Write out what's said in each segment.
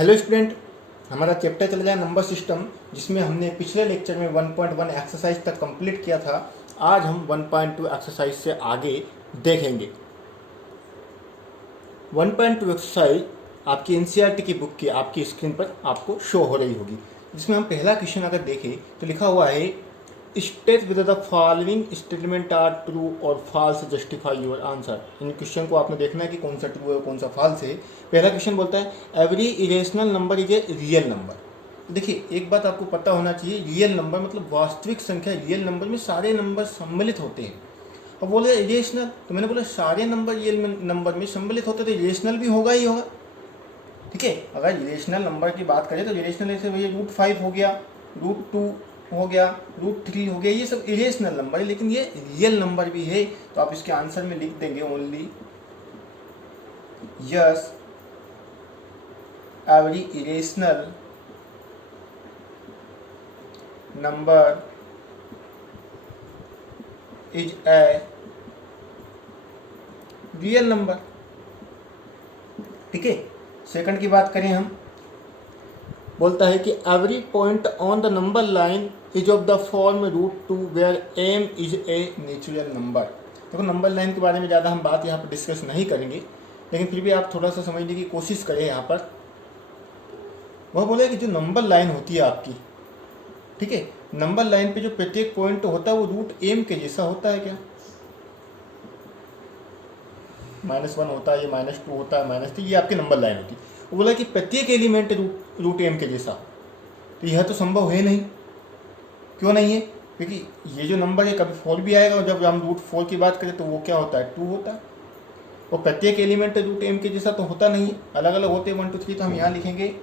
Hello student, हमारा chapter चल गया नंबर सिस्टम, जिसमें हमने पिछले लेक्चर में 1.1 एक्सरसाइज तक कंप्लीट किया था। आज हम 1.2 एक्सरसाइज से आगे देखेंगे। 1.2 एक्सरसाइज आपकी एनसीईआरटी की बुक की आपकी स्क्रीन पर आपको शो हो रही होगी, जिसमें हम पहला क्वेश्चन अगर देखें तो लिखा हुआ है state with the following statement are true और फॉल्स जस्टिफाई योर आंसर। इन क्वेश्चन को आपने देखना है कि कौन सा ट्रू है और कौन सा फॉल्स है। पहला क्वेश्चन बोलता है every irrational number is a real number. देखिए, एक बात आपको पता होना चाहिए, रियल नंबर मतलब वास्तविक संख्या। रियल नंबर में सारे नंबर सम्मिलित होते हैं। अब बोले इरेशनल, तो मैंने बोला सारे नंबर रियल नंबर में सम्मिलित होते तो इरेशनल भी होगा ही होगा। ठीक है, अगर इरेशनल नंबर की बात करें तो इरेशनल ऐसे भैया √5 हो गया, √2 हो गया, √3 हो गया, ये सब इरेशनल नंबर है, लेकिन ये रियल नंबर भी है। तो आप इसके आंसर में लिख देंगे only yes every irrational number is a real number. ठीक है, सेकंड की बात करें हम, बोलता है कि every point on the number line is of the form √2 where m is a natural number. देखो, नंबर लाइन के बारे में ज़्यादा हम बात यहाँ पर डिस्कस नहीं करेंगे, लेकिन फिर भी आप थोड़ा सा समझने की कोशिश करें। यहाँ पर वह बोले कि जो नंबर लाइन होती है आपकी, ठीक है, नंबर लाइन पे जो प्रत्येक पॉइंट होता है वो √m के जैसा होता है क्या? -1 होता है, ये -2 होता है, -3, ये आपकी नंबर लाइन होती है। वो बोला कि प्रत्येक एलिमेंट √m के जैसा, तो यह तो संभव है नहीं। क्यों नहीं है? क्योंकि ये जो नंबर है कभी 4 भी आएगा, और जब हम √4 की बात करें तो वो क्या होता है, 2 होता है। और प्रत्येक एलिमेंट √m के जैसा तो होता नहीं है, अलग अलग होते हैं 1 2 3। तो हम यहाँ लिखेंगे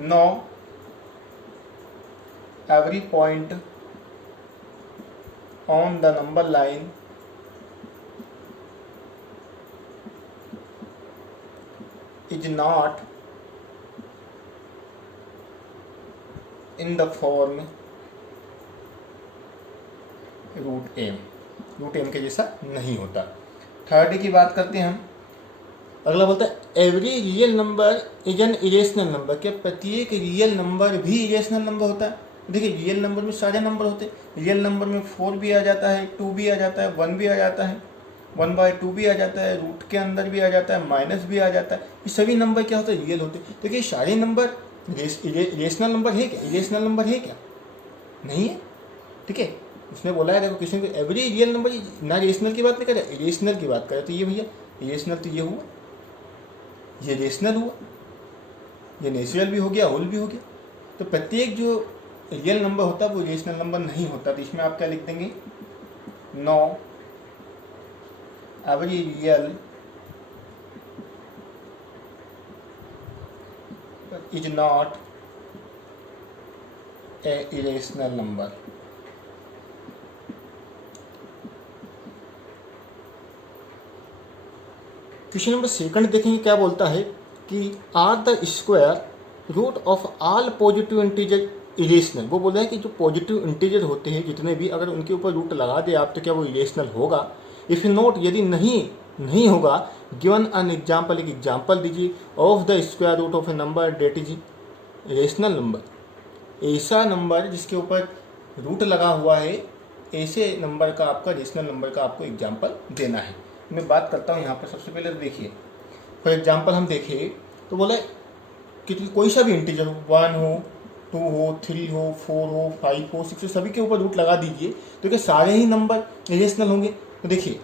no every point on the number line is not in the form √m, √m के जैसा नहीं होता। थर्ड की बात करते हैं हम, अगला बोलता है every real number is an irrational number. क्या प्रत्येक रियल नंबर भी इरेशनल नंबर होता है? देखिए, रियल नंबर में सारे नंबर होते हैं। रियल नंबर में 4 भी आ जाता है, 2 भी आ जाता है, 1 भी आ जाता है, 1/2 भी आ जाता है, रूट के अंदर भी आ जाता है, माइनस भी आ जाता है। ये सभी नंबर क्या होते हैं, रियल होते हैं। देखिए, सारे नंबर इरेशनल नंबर है क्या? इरेशनल नंबर है क्या? नहीं है। ठीक है, उसने बोला है, देखो किसी को एवरी रियल नंबर, ना रेशनल की बात नहीं करे, इरेशनल की बात करे। तो ये भैया इरेशनल तो ये हुआ, ये रेशनल हुआ, ये नेचुरल भी हो गया, होल भी हो गया। तो प्रत्येक जो रियल नंबर होता है वो रेशनल नंबर नहीं होता। तो इसमें आप क्या लिख देंगे, no every real is not a irrational number। Question number second देखेंगे, क्या बोलता है कि are the square root of all positive integer irrational. वो बोला है कि जो पॉजिटिव इंटीजर होते हैं जितने भी, अगर उनके ऊपर रूट लगा दे आप तो क्या वो इरेशनल होगा? इफ नॉट, यदि नहीं होगा, गिवन एन एग्जाम्पल, एक एग्जाम्पल दीजिए of the square root of a number that is rational number. ऐसा नंबर जिसके ऊपर रूट लगा हुआ है, ऐसे नंबर का आपका रेशनल नंबर का आपको एग्जाम्पल देना है। मैं बात करता हूँ यहाँ पर। सबसे पहले तो देखिए, फॉर एग्जाम्पल हम देखें तो बोला कि कोई सा भी इंटीजर हो, 1 हो, 2 हो, 3 हो, 4 हो, 5 हो, 6 हो, सभी के ऊपर रूट लगा दीजिए तो क्या सारे ही नंबर रेशनल होंगे? तो देखिए,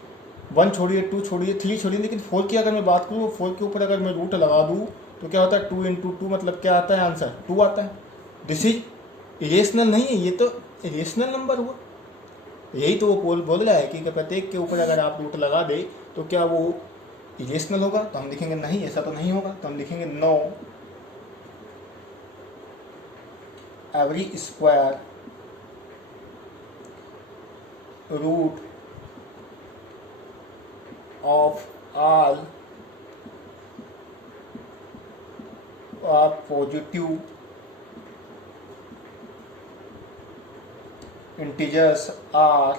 1 छोड़िए, 2 छोड़िए, 3 छोड़िए, लेकिन 4 की अगर मैं बात करूँ, 4 के ऊपर अगर मैं रूट लगा दूँ तो क्या होता है, 2 × 2 मतलब क्या आता है आंसर, 2 आता है। दिस इज इरेशनल नहीं है, ये तो इरेशनल नंबर हुआ। यही तो वो बोल रहा है कि प्रत्येक के ऊपर अगर आप रूट लगा दे तो क्या वो इरेशनल होगा? तो हम लिखेंगे नहीं, ऐसा तो नहीं होगा। तो हम लिखेंगे no every square root of all positive integers are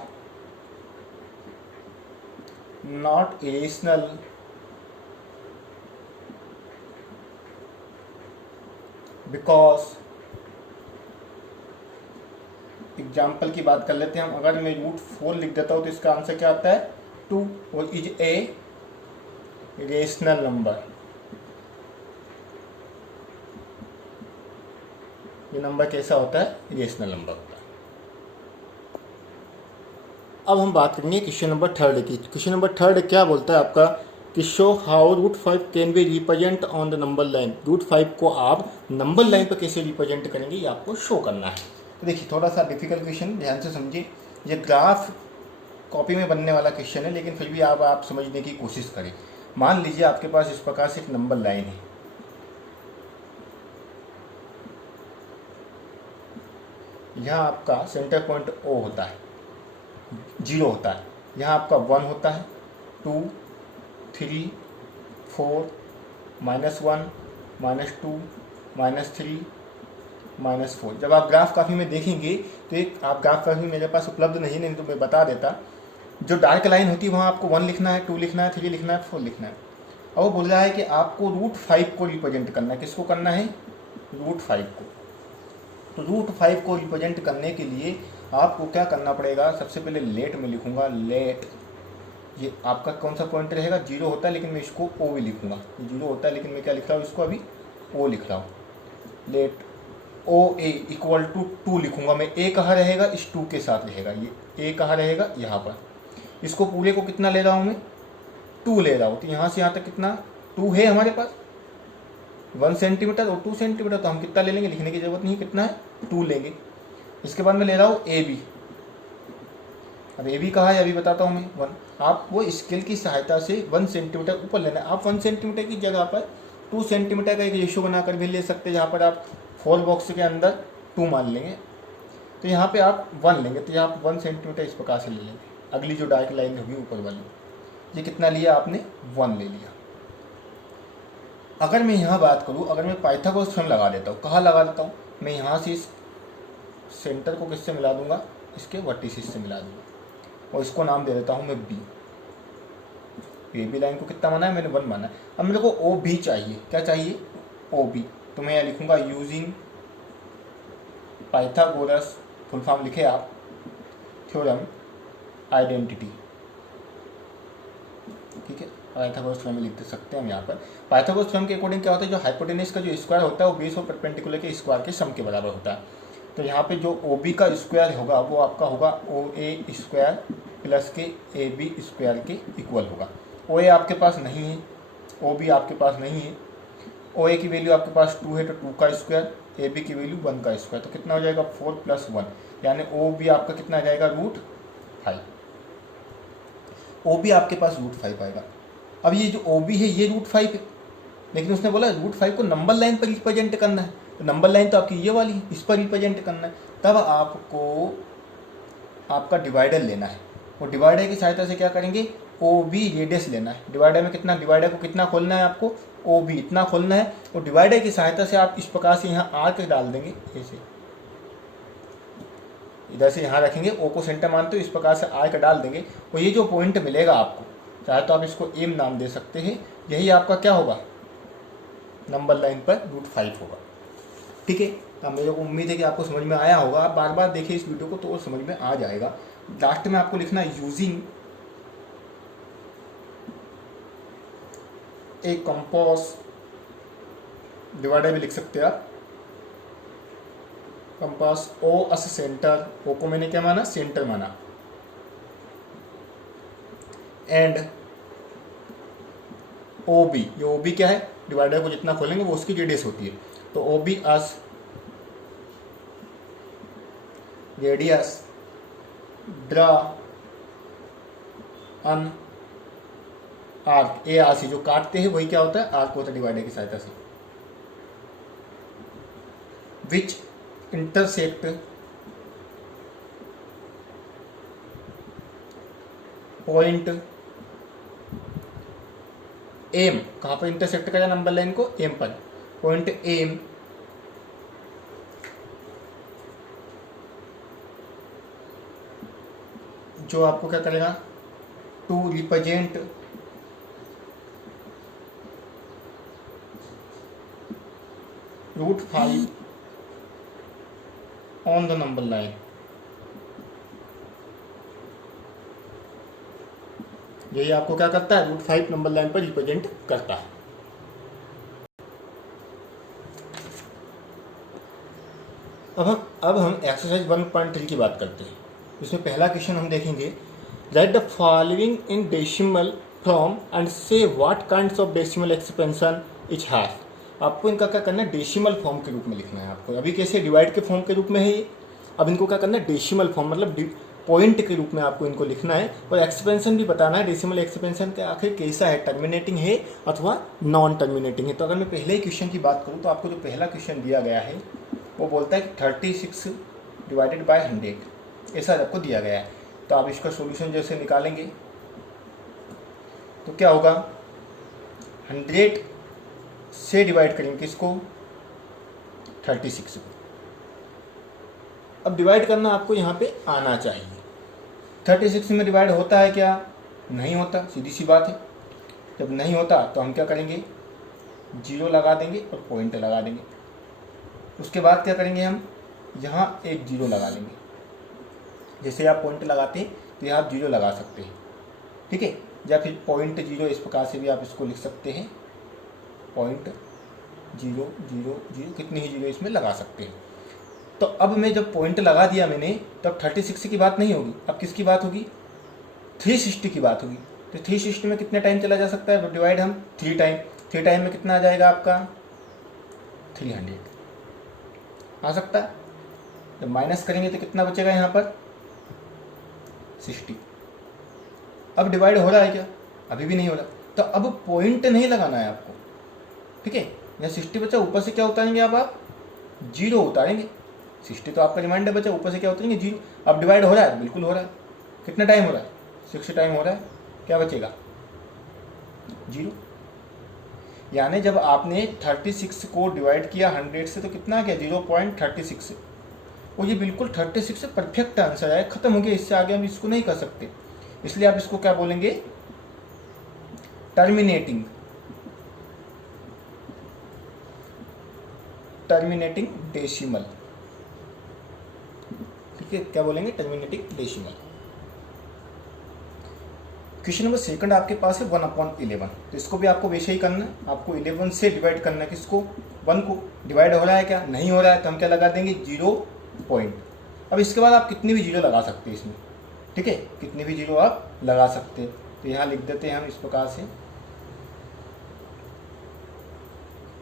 not irrational because example की बात कर लेते हैं हम, अगर मैं √4 लिख देता हूँ तो इसका आंसर क्या आता है 2 और इज ए रेशनल नंबर। ये नंबर कैसा होता है? रेशनल नंबर होता है। अब हम बात करेंगे क्वेश्चन नंबर 3 की। क्वेश्चन नंबर 3 क्या बोलता है आपका कि show how √5 can be represent on the number line. √5 को आप नंबर लाइन पर कैसे रिप्रेजेंट करेंगे ये आपको शो करना है। तो देखिए थोड़ा सा डिफिकल्ट क्वेश्चन, ध्यान से समझिए। ये ग्राफ कॉपी में बनने वाला क्वेश्चन है, लेकिन फिर भी आप समझने की कोशिश करें। मान लीजिए आपके पास इस प्रकार से एक नंबर लाइन है, यहाँ आपका सेंटर पॉइंट O होता है, 0 होता है, यहाँ आपका 1 होता है, 2 3 4 -1 -2 -3 -4। जब आप ग्राफ कॉपी में देखेंगे तो एक आप ग्राफ कॉपी मेरे पास उपलब्ध नहीं तो मैं बता देता। जो डार्क लाइन होती है वहाँ आपको 1 लिखना है, 2 लिखना है, 3 लिखना है, 4 लिखना है। और वो बोल रहा है कि आपको √5 को रिप्रेजेंट करना है। किसको करना है? √5 को। तो √5 को रिप्रेजेंट करने के लिए आपको क्या करना पड़ेगा? सबसे पहले लेट में लिखूंगा, लेट। ये आपका कौन सा पॉइंट रहेगा? 0 होता है, लेकिन मैं इसको O भी लिखूंगा। ये 0 होता है, लेकिन मैं क्या लिख रहा हूँ? इसको अभी O लिख रहा हूँ। लेट OA इक्वल टू 2 लिखूंगा मैं। A कहाँ रहेगा? इस 2 के साथ रहेगा। ये A कहाँ रहेगा? यहाँ पर। इसको पूरे को कितना ले रहा हूँ मैं? 2 ले रहा हूँ। तो यहाँ से यहाँ तक कितना? 2 है हमारे पास, 1 सेंटीमीटर और 2 सेंटीमीटर। तो हम कितना ले लेंगे? लिखने की जरूरत नहीं, कितना है? 2 लेंगे। इसके बाद मैं ले रहा हूँ AB। अब AB कहाँ है? अभी बताता हूँ मैं। 1। आप वो स्केल की सहायता से 1 सेंटीमीटर ऊपर लेना है। आप 1 सेंटीमीटर की जगह पर 2 सेंटीमीटर का एक रेशियो बनाकर भी ले सकते हैं, जहाँ पर आप 4 बॉक्स के अंदर 2 मान लेंगे। तो यहाँ पे आप 1 लेंगे, तो यहाँ 1 सेंटीमीटर इस प्रकार से ले लेंगे। अगली जो डार्क लाइन होगी ऊपर वाली, ये कितना लिया आपने? 1 ले लिया। अगर मैं यहाँ बात करूँ, अगर मैं पाइथागोरस थ्योरम लगा देता हूँ, कहाँ लगा देता हूँ? मैं यहाँ से इस सेंटर को किससे मिला दूंगा? इसके वर्टिसिस से मिला दूंगा, और इसको नाम दे देता हूँ मैं B। AB लाइन को कितना माना है? मैंने 1 माना है। अब मेरे को OB चाहिए। क्या चाहिए? OB। तो मैं यहाँ लिखूंगा यूजिंग पाइथागोरस, फुल फॉर्म लिखे आप, थ्योरम आइडेंटिटी। ठीक है, पाइथागोरस थ्योरम लिख सकते हैं हम यहाँ पर। पाइथागोरस थ्योरम के अकॉर्डिंग क्या होता है? जो हाइपोटेनस का जो स्क्वायर होता है वो बेस और परपेंडिकुलर के स्क्वायर के सम के बराबर होता है। तो यहाँ पे जो OB का स्क्वायर होगा वो आपका होगा OA स्क्वायर प्लस के AB स्क्वायर के इक्वल होगा। OA आपके पास नहीं है, OB आपके पास नहीं है। OA की वैल्यू आपके पास 2 है, तो 2 का स्क्वायर, AB की वैल्यू 1 का स्क्वायर, तो कितना हो जाएगा? 4 + 1, यानी OB आपका कितना आ जाएगा? √5। OB आपके पास √5 आएगा। अब ये जो OB है ये √5 है, लेकिन उसने बोला √5 को नंबर लाइन पर रिप्रेजेंट करना है। तो नंबर लाइन तो आपकी ये वाली है, इस पर रिप्रेजेंट करना है। तब आपको आपका डिवाइडर लेना है, और डिवाइडर की सहायता से क्या करेंगे? OB रेडियस लेना है। डिवाइडर में कितना, डिवाइडर को कितना खोलना है आपको? OB इतना खोलना है, और डिवाइडर की सहायता से आप इस प्रकार से यहाँ आर्क डाल देंगे। ऐसे इधर से यहाँ रखेंगे, O को सेंटर मानते हो, इस प्रकार से आर्क डाल देंगे, और ये जो पॉइंट मिलेगा आपको, चाहे तो आप इसको M नाम दे सकते हैं, यही आपका क्या होगा? नंबर लाइन पर √5 होगा। ठीक है, अब मेरे को उम्मीद है कि आपको समझ में आया होगा। आप बार बार देखिए इस वीडियो को तो समझ में आ जाएगा। लास्ट में आपको लिखना है यूजिंग ए कंपास, डिवाइडर भी लिख सकते हैं आप, कंपास O अस सेंटर। O को मैंने क्या माना? सेंटर माना। एंड OB, ये OB क्या है? डिवाइडर को जितना खोलेंगे वो उसकी रेडियस होती है। तो OB as radius, draw an arc. A R से जो काटते हैं वही क्या होता है? आर्क होता है डिवाइडर की सहायता से। Which intersect point M. कहाँ पर इंटरसेक्ट करेगा नंबर लाइन को? एम पर। पॉइंट एम जो आपको क्या करेगा? To represent √5 on the number line. यही आपको क्या करता है, √5 नंबर लाइन पर रिप्रेजेंट करता है। अब हम एक्सरसाइज 1.3 की बात करते हैं। इसमें पहला क्वेश्चन हम देखेंगे, write the following in decimal form and say what kinds of decimal expansion each have. आपको इनका क्या करना है, डेसिमल फॉर्म के रूप में लिखना है आपको। अभी कैसे डिवाइड के फॉर्म के रूप में है ये, अब इनको क्या करना है, डेसिमल फॉर्म मतलब पॉइंट के रूप में आपको इनको लिखना है। और एक्सपेंशन भी बताना है, डेसिमल एक्सपेंशन का आखिर कैसा है, टर्मिनेटिंग है अथवा नॉन टर्मिनेटिंग है। तो अगर मैं पहले ही क्वेश्चन की बात करूँ तो आपको जो पहला क्वेश्चन दिया गया है वो बोलता है कि 36 डिवाइडेड बाय 100 ऐसा आपको दिया गया है। तो आप इसका सॉल्यूशन जैसे निकालेंगे तो क्या होगा, 100 से डिवाइड करेंगे किसको, 36 को। अब डिवाइड करना आपको यहाँ पे आना चाहिए। 36 में डिवाइड होता है क्या, नहीं होता, सीधी सी बात है। जब नहीं होता तो हम क्या करेंगे, 0 लगा देंगे और पॉइंट लगा देंगे। उसके बाद क्या करेंगे, हम यहाँ एक 0 लगा लेंगे। जैसे आप पॉइंट लगाते हैं तो यहाँ आप 0 लगा सकते हैं, ठीक है। या फिर पॉइंट 0 इस प्रकार से भी आप इसको लिख सकते हैं, पॉइंट 0 0 0 कितने ही 0 इसमें लगा सकते हैं। तो अब मैं जब पॉइंट लगा दिया मैंने, तब 36 की बात नहीं होगी, अब किसकी बात होगी, 360 की बात होगी। तो 360 में कितने टाइम चला जा सकता है, डिवाइड हम 3 टाइम, 3 टाइम में कितना आ जाएगा आपका, 300 आ सकता है। जब माइनस करेंगे तो कितना बचेगा यहाँ पर, 60। अब डिवाइड हो रहा है क्या, अभी भी नहीं हो रहा। तो अब पॉइंट नहीं लगाना है आपको, ठीक है। यहाँ 60 बचा, ऊपर से क्या उतारेंगे आप 0 उतारेंगे। 60 तो आपका रिमाइंडर बचा, ऊपर से क्या उतारेंगे, 0। अब डिवाइड हो रहा है, बिल्कुल हो रहा है। कितना टाइम हो रहा है, 6 टाइम हो रहा है। क्या बचेगा, 0। यानी जब आपने 36 को डिवाइड किया 100 से तो कितना आ गया, 0.36। और ये बिल्कुल 36 से परफेक्ट आंसर है, खत्म हो गया। इससे आगे हम इसको नहीं कर सकते, इसलिए आप इसको क्या बोलेंगे, टर्मिनेटिंग डेसिमल, ठीक है। क्या बोलेंगे, terminating decimal. Question number second आपके पास है 1/11। तो इसको भी आपको वैसे ही करना है, आपको 11 से डिवाइड करना है किसको, 1 को। डिवाइड हो रहा है क्या, नहीं हो रहा है, तो हम क्या लगा देंगे, 0 पॉइंट। अब इसके बाद आप कितने भी 0 लगा सकते हैं इसमें, ठीक है, कितने भी 0 आप लगा सकते हैं। तो यहाँ लिख देते हैं हम इस प्रकार से,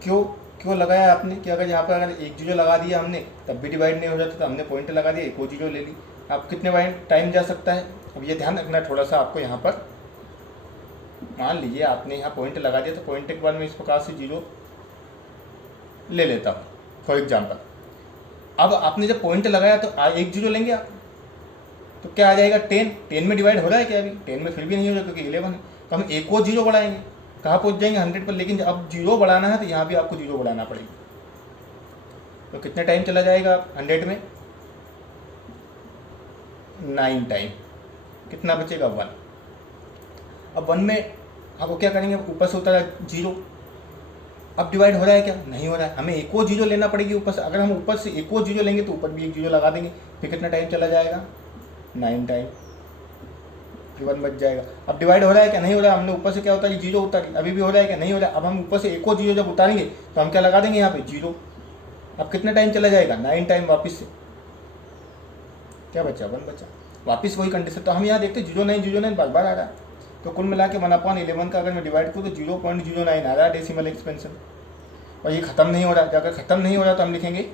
क्यों लगाया आपने कि अगर यहाँ पर अगर एक 0 लगा दिया हमने तब भी डिवाइड नहीं हो जाता, तो हमने पॉइंट लगा दिया, एक और 0 ले ली। आप कितने टाइम जा सकता है, अब ये ध्यान रखना थोड़ा सा आपको। यहाँ पर मान लीजिए आपने यहाँ पॉइंट लगा दिया, तो पॉइंट के बाद में इस प्रकार से 0 ले लेता हूँ फॉर एग्जाम्पल। अब आपने जब पॉइंट लगाया तो एक 0 लेंगे आप, तो क्या आ जाएगा, 10 में डिवाइड हो रहा है क्या, अभी 10 में फिर भी नहीं हो रहा क्योंकि 11 है। तो हम एक और 0 बढ़ाएंगे, कहाँ पहुँच जाएंगे, 100 पर। लेकिन अब 0 बढ़ाना है तो यहाँ भी आपको 0 बढ़ाना पड़ेगा। तो कितने टाइम चला जाएगा 100 में, 9 टाइम। कितना बचेगा, 1। अब 1 में आपको क्या करेंगे, ऊपर से उतारा 0। अब डिवाइड हो रहा है क्या, नहीं हो रहा है, हमें एक और 0 लेना पड़ेगी ऊपर से। अगर हम ऊपर से एक और 0 लेंगे तो ऊपर भी एक 0 लगा देंगे, फिर कितना टाइम चला जाएगा, 9 टाइम, फिर 1 बच जाएगा। अब डिवाइड हो रहा है क्या, नहीं हो रहा है, हमने ऊपर से क्या उतारी, 0 उतारी, अभी भी हो रहा है क्या, नहीं हो रहा है। अब हम ऊपर से एक और 0 जब उतारेंगे तो हम क्या लगा देंगे यहाँ पे, 0। अब कितना टाइम चला जाएगा, 9 टाइम। वापस से क्या बचा, 1 बचा, वापस वही कंडीशन। तो हम यहाँ देखते 0.9 बार बार आ रहा है। तो कुल मिला के 1/11 का अगर मैं डिवाइड करूँ तो 0.09 आ रहा है डेसिमल एक्सपेंशन। और ये खत्म नहीं हो रहा है, अगर खत्म नहीं हो रहा तो हम लिखेंगे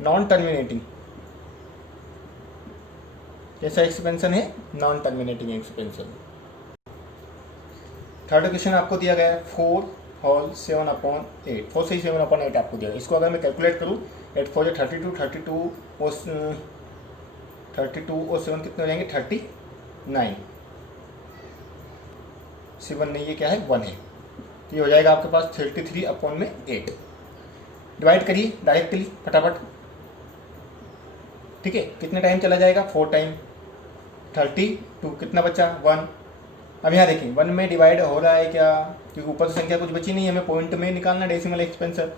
नॉन टर्मिनेटिंग। कैसा एक्सपेंशन है, non terminating expansion. Third question आपको दिया गया है 4 होल 7/8, 4 से 7/8 आपको दिया गया। इसको अगर मैं कैलकुलेट करूँ, 8 4 32 और 7 कितने हो जाएंगे, 39। 7 नहीं, ये क्या है, 1 है। तो ये हो जाएगा आपके पास 33/8। डिवाइड करिए डायरेक्टली फटाफट, ठीक है। कितने टाइम चला जाएगा, 4 टाइम, 32, कितना बचा, 1। अब यहाँ देखिए 1 में डिवाइड हो रहा है क्या, क्योंकि ऊपर संख्या कुछ बची नहीं, हमें पॉइंट में निकालना डेसिमल एक्सपेंशन।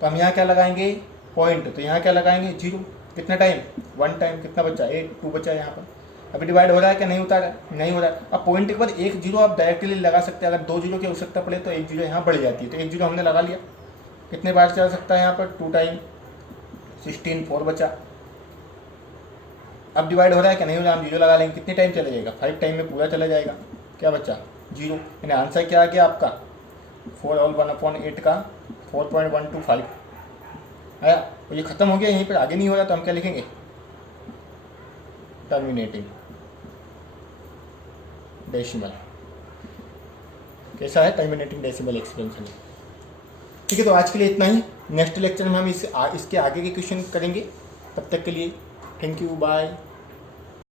तो हम यहाँ क्या लगाएंगे, पॉइंट, तो यहाँ क्या लगाएंगे 0। कितना टाइम, 1 टाइम। कितना बचा, 2 बचा यहाँ पर। अभी डिवाइड हो रहा है क्या, नहीं होता है, नहीं हो रहा है। अब पॉइंट के बाद 1 0 आप डायरेक्टली लगा सकते हैं। अगर 2 0 की आवश्यकता पड़े तो 1 0 यहाँ बढ़ जाती है, तो 1 0 हमने लगा लिया। कितने बार चला सकता है यहाँ पर, 2 टाइम, 16, 4 बचा। अब डिवाइड हो रहा है क्या, नहीं हो रहा, हम 0 लगा लेंगे। कितने टाइम चला जाएगा, 5 टाइम में पूरा चला जाएगा। क्या बचा, 0। यानी आंसर क्या आ गया आपका, 4 ऑल 1/8 का 4.125 आया। और ये खत्म हो गया यहीं पर, आगे नहीं हो रहा, तो हम क्या लिखेंगे, टर्मिनेटिंग डेसिमल। कैसा है, टर्मिनेटिंग डेसिमल एक्सपेंशन। ठीक है, तो आज के लिए इतना ही। नेक्स्ट लेक्चर में हम इसके आगे के क्वेश्चन करेंगे। तब तक के लिए थैंक यू, बाय।